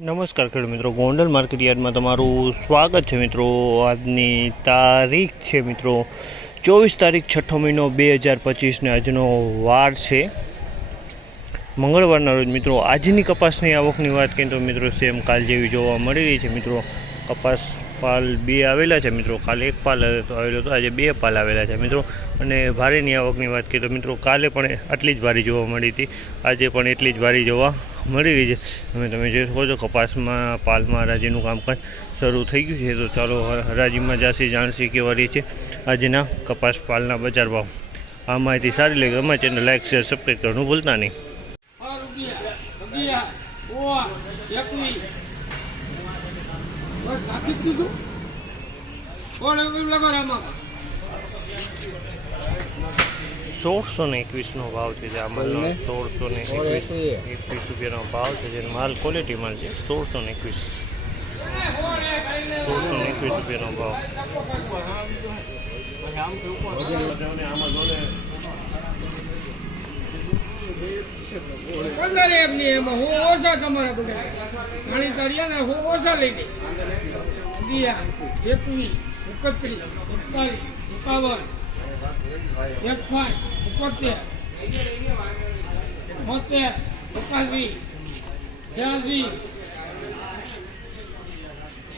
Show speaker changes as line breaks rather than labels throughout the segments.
નમસ્કાર ખેડૂત મિત્રો, ગોંડલ માર્કેટ યાર્ડમાં તમારું સ્વાગત છે મિત્રો. આજની તારીખ છે મિત્રો, ચોવીસ તારીખ છઠ્ઠો મહિનો બે હજાર પચીસને આજનો વાર છે. મંગળવારના રોજ મિત્રો, આજની કપાસની આવકની વાત કરીએ તો મિત્રો, સેમ કાલ જેવી જોવા મળી રહી છે મિત્રો. કપાસ પાલ બે આવેલા છે મિત્રો, કાલે એક પાલ આવેલો હતો આજે બે પાલ આવેલા છે મિત્રો. અને ભારેની આવકની વાત કરીએ તો મિત્રો, કાલે પણ આટલી જ ભારી જોવા મળી હતી. આજે પણ એટલી જ ભારી જોવા મળી રહી છે. હવે તમે જોઈ શકો છો કપાસમાં, પાલમાં, હરાજીનું કામકાજ શરૂ થઈ ગયું છે, તો ચાલો હરાજીમાં જાસી જાણશી કેવા રહી છે આજના કપાસ પાલના બજાર ભાવ. આ માહિતી સારી લાગી, અમારી ચેનલ લાઈક શેર સબસ્ક્રાઈબ કરવાનું ભૂલતા નહીં.
કોણ લગો રામા
સોળસો ને એકવીસનો ભાવ છે જે આ માલનો. સોળસો ને એકવીસ એકવીસ રૂપિયાનો ભાવ છે જે માલ ક્વોલિટી માલ છે. સોળસો ને એકવીસ. સોળસો ને એકવીસ રૂપિયાનો ભાવ.
પંદર એમની એમાં હું ઓછા તમારા બધા. ઘણી તળિયા ને હું ઓછા લઈ દે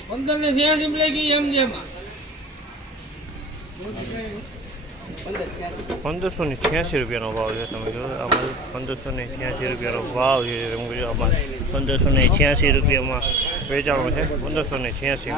પંદર ને છ્યાસી લઈ ગઈ એમ જેમાં
પંદરસો ને છ્યાસી રૂપિયાનો ભાવ છે, તમે જો અમારે પંદરસો ને છ્યાસી રૂપિયાનો ભાવ છે તમે અમારે પંદરસો ને છ્યાસી રૂપિયામાં વેચાણો છે પંદરસો ને છ્યાસી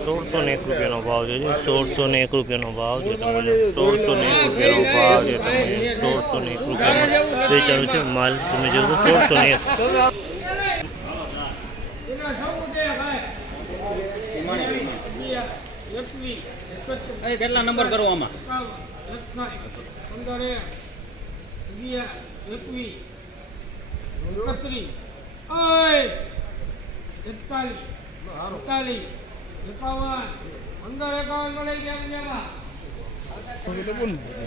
સોળસો ને એક રૂપિયાનો ભાવ છે સોળસો ને એક રૂપિયાનો ભાવ છે તમારે સોળસો ને એક રૂપિયાનો ભાવ છે તમે સોળસો ને એક રૂપિયામાં વેચાણું છે માલ તમે જોશો સોળસો ને એક
એના સૌ ઉઠે ભાઈ અગિયાર, એકવીસ, એકત્રીસ,
કેટલા નંબર કરો આમાં?
એકાવન, પંદર એકાવન મળી ગયા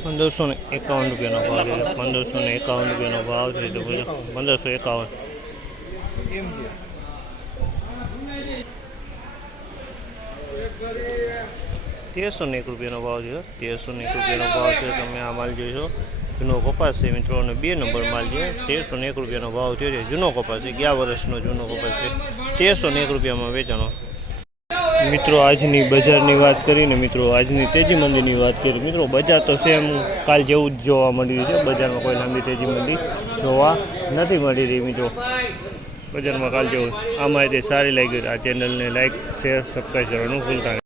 પંદરસો ને એકાવન રૂપિયાનો ભાવ છે. પંદરસો ને એકાવન રૂપિયાનો ભાવ છે. પંદરસો એકાવન. તેરસો ને એક રૂપિયાનો ભાવ છે તેરસો ને એક રૂપિયાનો ભાવ છે, તમે આ માલ જોઈશો જૂનો કપાસ છે મિત્રો, અને બે નંબર માલ છે. તેરસો ને એક રૂપિયાનો ભાવ થયો છે. જૂનો કપાસ છે ગયા વર્ષનો જૂનો કપાસ છે? તેરસો ને એક રૂપિયામાં વેચાણો. મિત્રો, આજની બજારની વાત કરીને, મિત્રો, આજની તેજી મંદીની વાત કરીએ મિત્રો, બજાર તો સેમ કાલ જેવું જ જોવા મળી રહ્યું છે. બજારમાં કોઈ લાંબી તેજી મંદી જોવા નથી મળી રહી, મિત્રો. બજારમાં કાલ જેવું આ માહિતી સારી લાગી આ ચેનલને લાઈક શેર સબસ્ક્રાઈબ કરવાનું ભૂલતા